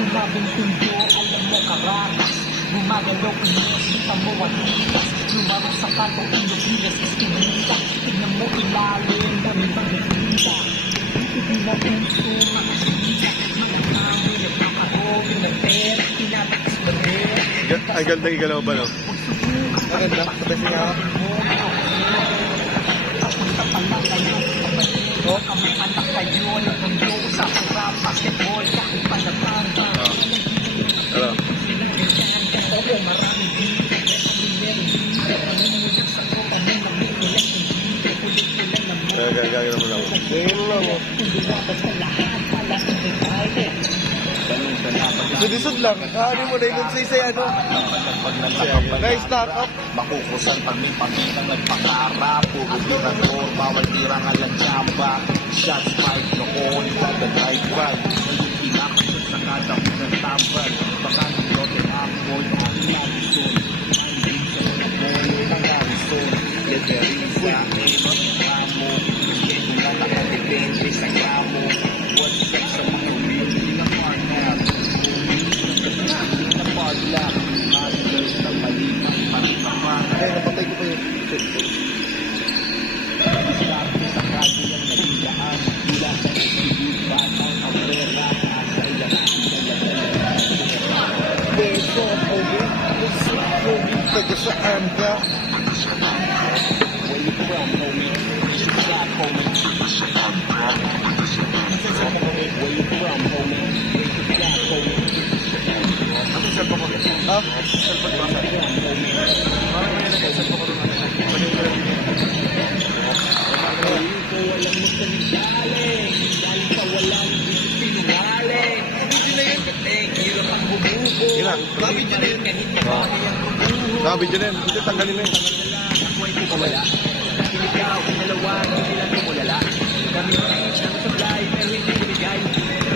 Sinabing tundo, alam mo karatas. Gumagalaw inisita mo walitas. Lumarang sa kanto, inubilas iskinita. Tignan mo ilalim, dami bang nagkita. Hindi na puso, makasita. Mga tao, nagpapahogin ng pera. Tinatakas na rin. Ang ganda igalaw ba, no? Maganda, sabay siya. Papunta pa lang kayo. Kami anak kayo, nagpundo sa kurap, basketball, kahit palatanda. Ano? Oo, marami dito. Sa tropa mo, namikilang hindi. Kulit-kulang na mo. Gagawin mo lang. Ganyan lang, oh. Kumbiwabas sa lahat, pala ng detalye. Isudisod lang. Ano mo na yun sa isa, ano? Nice knock up. Makukusan pag may pamitang nagpakarap. Puro tirador, bawal tirang alang tsamba. Shots fired noon, dadadrive by. Naging pinakasot sa kada ng tambal. Baka nilote ang boy ang Madison. Finding sa mga polo ng Harrison. Leverisa, Ramo. Kaya nga nakadepende sa gramo. What's up sa mga really na partner? Na paglang. Hustlers na malimang panipaman. Ay, napatay ko pa yun. Sabi sa radyo yung nagiglaan. Mula sa SPU, batang ang pera. Asa ilang Beso, okay. Okay, taga saan ka? where you from, homie? Shot, homie. Where you from, homie? Shot, homie. Anong cellphone ko? Ha? Cellphone ba? Where you from, homie? Parang may nilagay cellphone ko doon. Baliw ko lang din. Dito walang nagsaling. Dahil sa walang sinungaling. Hindi na yun. Hirap ang bumubo. Ilan? Bakit na rin kahit na bahay ang bumubo. Sabi dyan yan. Hindi, tanggalin mo yun. Ako ay wala. Ikaw, dalawa, hindi lang tumulala. Kami ng supply, pero hindi binigay.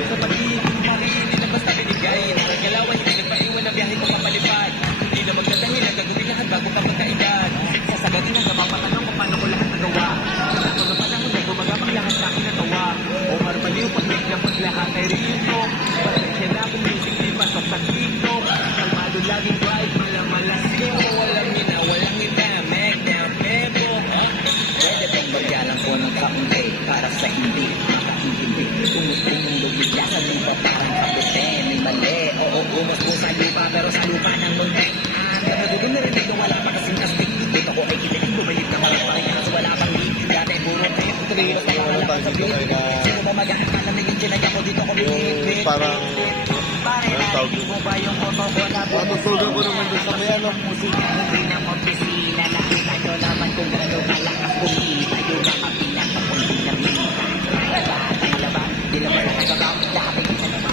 Sa pag-ibig, hindi na basta binigay. Nagalawan, hindi nagpaiwan na biyahe ko papalipad. Hindi na magdadahilan, gagawin lahat bago ka magkaedad. Sasagatin ang napapatanong kung paano ko lahat nagawa. Ako na panahon na gumagapang lahat sa akin natawa. O marbaliw, pag-ibig pag lahat ay rito. Pasensya na kung music di pasok sa TikTok. Kalmado laging drive, malas ko. Walang ina, walang ina, make down, memo. Pwede bang bagyanan ko ng kaunti para sa hindi makaintindi. Umus-umong bigla sa lupa parang kaputen, may mali. Oo, umus po sa lupa pero sa lupa ng munti. Nagugulo na rin ito, wala pa kasing kastik. Dito ko ay kitilig, bumalik na mga parehas, wala pang lead. Dati puro tayo, tuloy sa mga lang sa beat. Sino mo mag-ahat ka na naging sinagya ko dito ko binit. Parang... Pare, narinig mo ba yung photo ko na Matutugan ko naman doon sa may ano. musika hindi na opisina. Nakita nyo naman kung gano'n kalakas kumita. Yung mga pinakapunti na minta. Batang laban, di naman nakagabaw. Dati kita naman.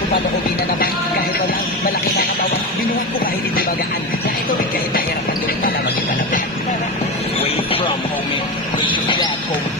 Kung paano ko naman, kahit walang malaki na katawan. Binuhat ko kahit hindi magaan. Sa ito rin kahit nahirapan doon talaga kita laban. Where you from, homie? Where you at, homie?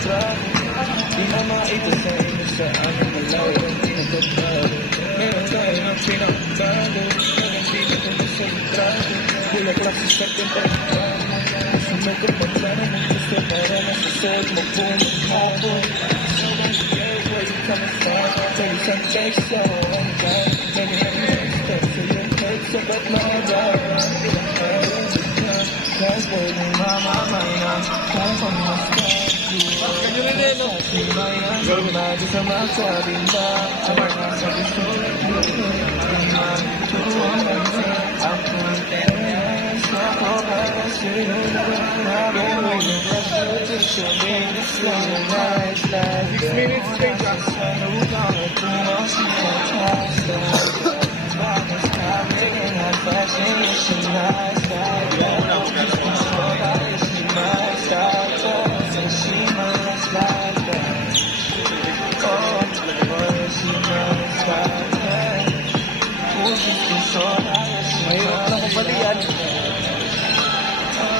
Di na maita sa inyo sa aming malayo. Meron tayong pinagbago. Hindi na kung sa trago. Bulaklak sa second time. Gusto ko pa sana mong gusto para masasod mo po ng habo. So don't care where you coming from. Tell you some text so on God. Many have steps so you take so but no doubt. That's what you mama mind. Come from the sky. Ganyan rin eh, no? Sumagi sa magsabing ba sa mga sa gusto naman tuwang bansin ang konteres ako para sa'yo nabi mo yung reputation in the civilized life 6 minutes straight ah. sa lutang at tumasinatay sa bakit sabi ng fascination lifestyle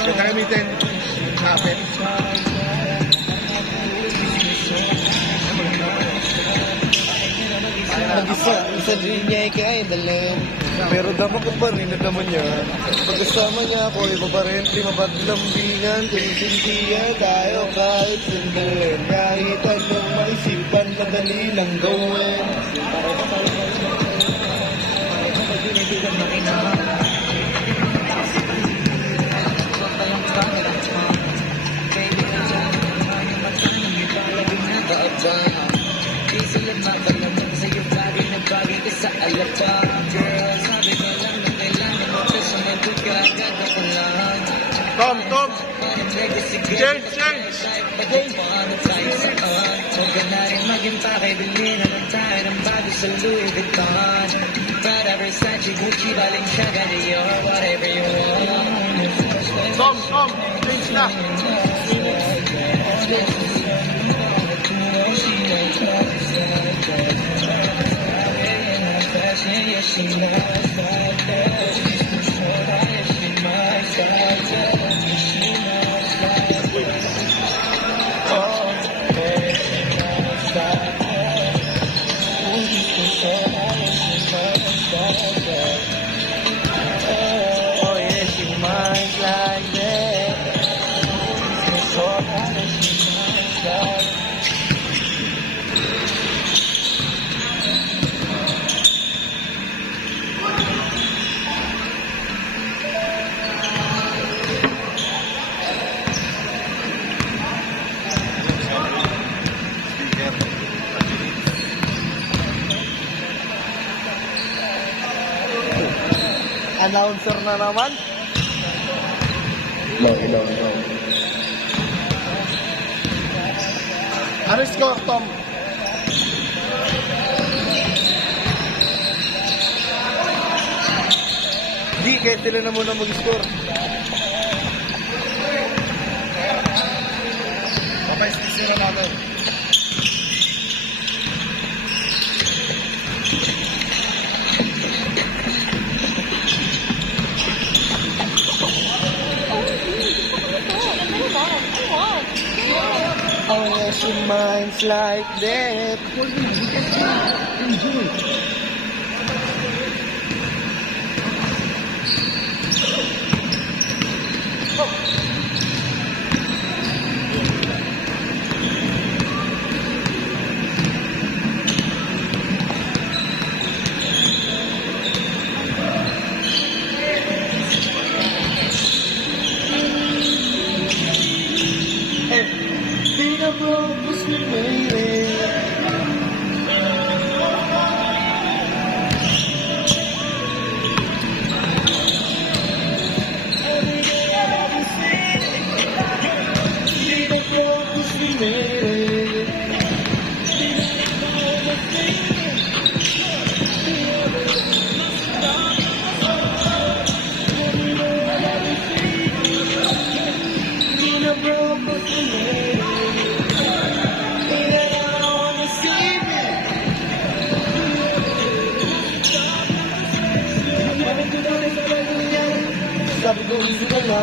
Kaya gamitin. Kapit. Isa din niya kaya dalam. Pero dama ko pa rin naman niya. Pagkasama niya ako, iba pa rin. Di mapadlambingan. Tinsintiya tayo kahit sandali. Kahit anong maisipan, madali lang gawin. Tom! Change! Huwag ka na rin maging pakibili na lang tayo ng bago sa Louis Vuitton. Prada, Versace, Gucci, Balenciaga, Dior, whatever you want. Tom! Change na! Oh yeah, she minds like that. So honest, she minds like Announcer na naman. no. Ano score, Tom? Di, kaya sila na muna mag-score. Papay-sisira natin. Oh yeah, she minds like that. Pinabrokus ni Mayre. Pinabrokus ni Mayre. Pinabrokus ni Mayre. Sabi ko, easy ka na.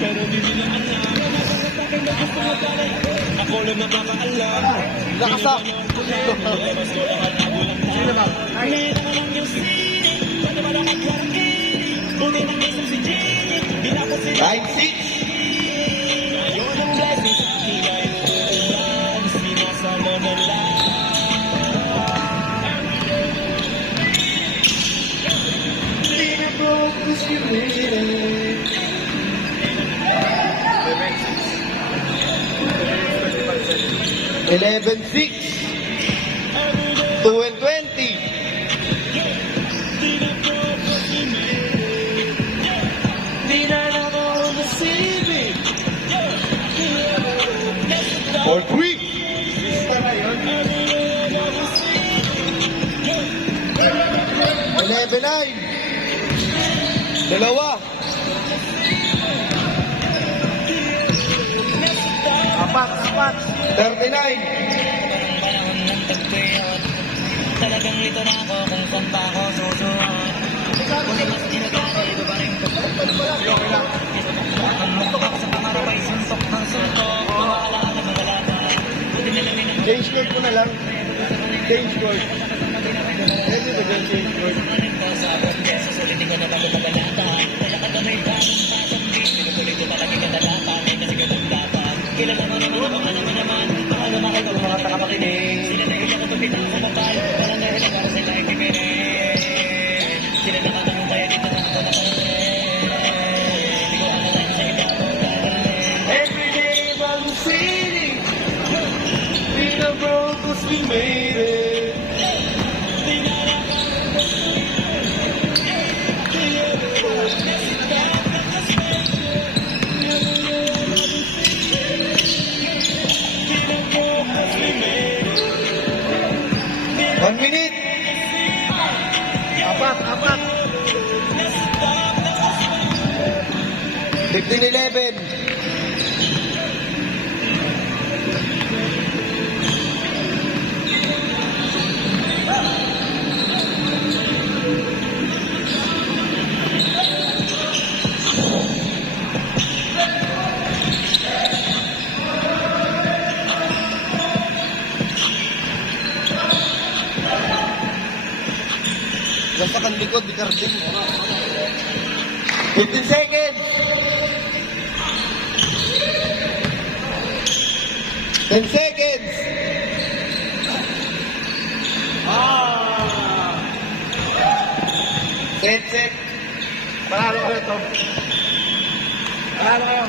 Pero di nila alam. Ako lang nakakaalam. Nakasak! Sino ba? Line 6. Pinabrokus ni Mayre. 11-6. 2-20. Di na lang ako nasibig. For 11-9. Dalawa. Apat! 39. Talagang lito na ako kung saan pa ako susunod. Kasi mas ginagana, iba pa rin na lang. Change court. Pwede ba dyan change court? Mga tagapakinig. Every day I'm city. We the broke 'cause we made it. One minute. Apat. 15-11. Basta kang likod, di karding. 15 seconds. 10 seconds. Set. Panalo ko ito. Panalo kayo.